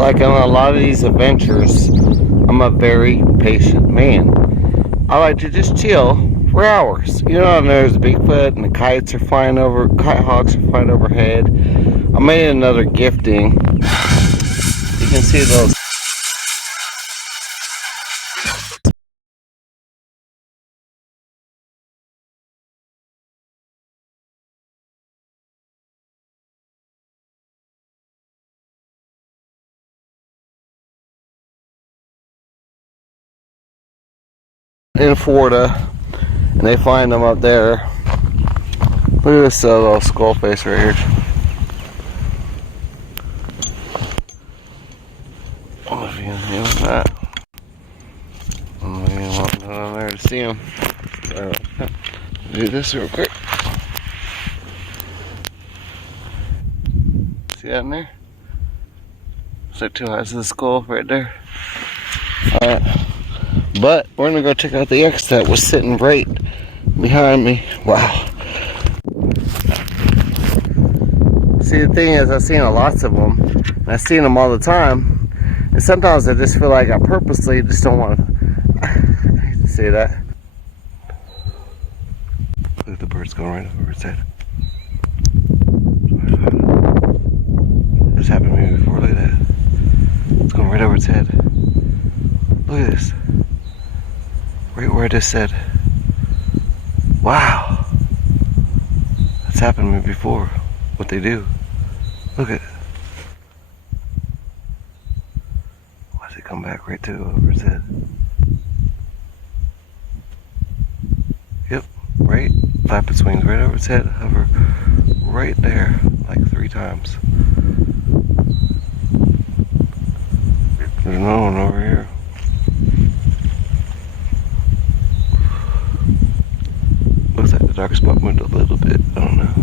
like on a lot of these adventures, I'm a very patient man. I like to just chill for hours. You know, there's Bigfoot and the kites are flying over, Kite Hawks are flying overhead. I made another gifting. You can see those in Florida, and they find them up there. Look at this little skull face right here. Oh, if you can see that. Oh, you want down there to see him. So, do this real quick. See that in there? It's like two eyes of the skull right there. Alright. But we're gonna go check out the X that was sitting right behind me. Wow. See, the thing is, I've seen lots of them, and I've seen them all the time, and sometimes I just feel like I purposely just don't want to see that. Look at the birds going right over its head. This happened to me before. Look at that. It's going right over its head. Look at this. Right where I just said. Wow. That's happened to me before. What they do. Look at it. Why does it come back right to over its head? Yep, right. Flap its wings right over its head. Hover right there, like 3 times. There's no one over here. Looks like the dark spot moved a little bit. I don't know.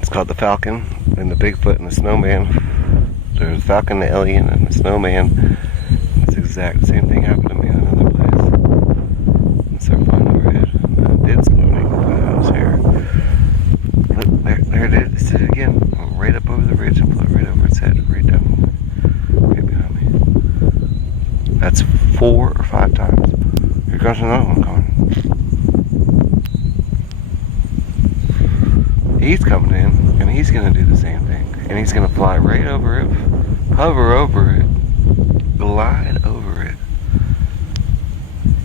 It's called the falcon and the Bigfoot and the snowman. There's the falcon, the alien, and the snowman. It's the exact same thing happened to me in another place. It's our flying overhead. It's floating over the house here. Look, there it is. It's it again. Right up over the ridge and float right over its head, right down, right behind me. That's 4 or 5 times. Here comes another one coming. He's coming in, and he's gonna do the same thing. And he's gonna fly right over it, hover over it, glide over it,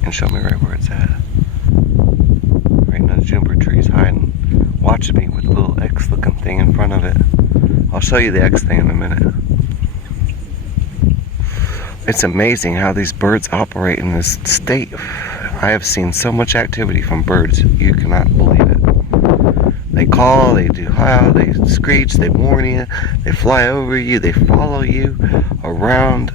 and show me right where it's at. Right in those juniper trees, hiding, watching me with a little X looking thing in front of it. I'll show you the X thing in a minute. It's amazing how these birds operate in this state. I have seen so much activity from birds, you cannot believe it. They call, they do howl, they screech, they warn you, they fly over you, they follow you around.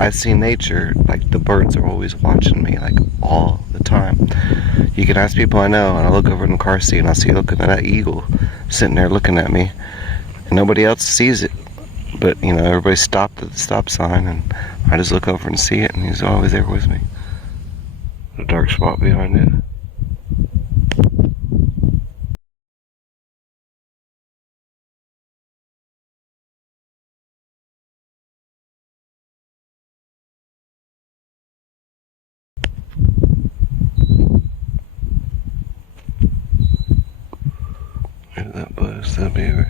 I see nature, like the birds are always watching me, like all the time. You can ask people I know, and I look over in the car seat and I see looking at that eagle sitting there looking at me, and nobody else sees it. But you know, everybody stopped at the stop sign, and I just look over and see it, and he's always there with me. The dark spot behind it. Look at that buzz, that'll be right.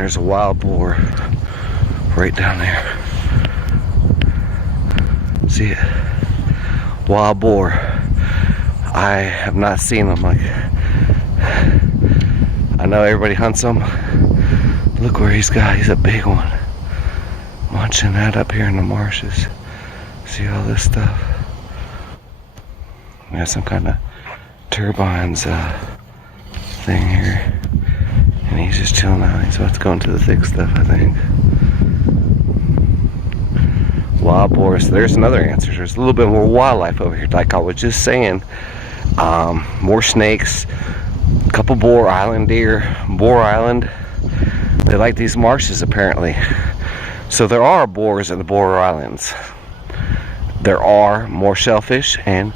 there's a wild boar right down there. See it? Wild boar. I have not seen them. Like, I know everybody hunts them. Look where he's a big one. Munching that up here in the marshes. See all this stuff? We got some kind of turbines thing here. And he's just chilling out. He's about to go into the thick stuff, I think. Wild boars. There's another answer. There's a little bit more wildlife over here. Like I was just saying, more snakes, a couple boar island deer, boar island. They like these marshes apparently. So there are boars in the boar islands. There are more shellfish and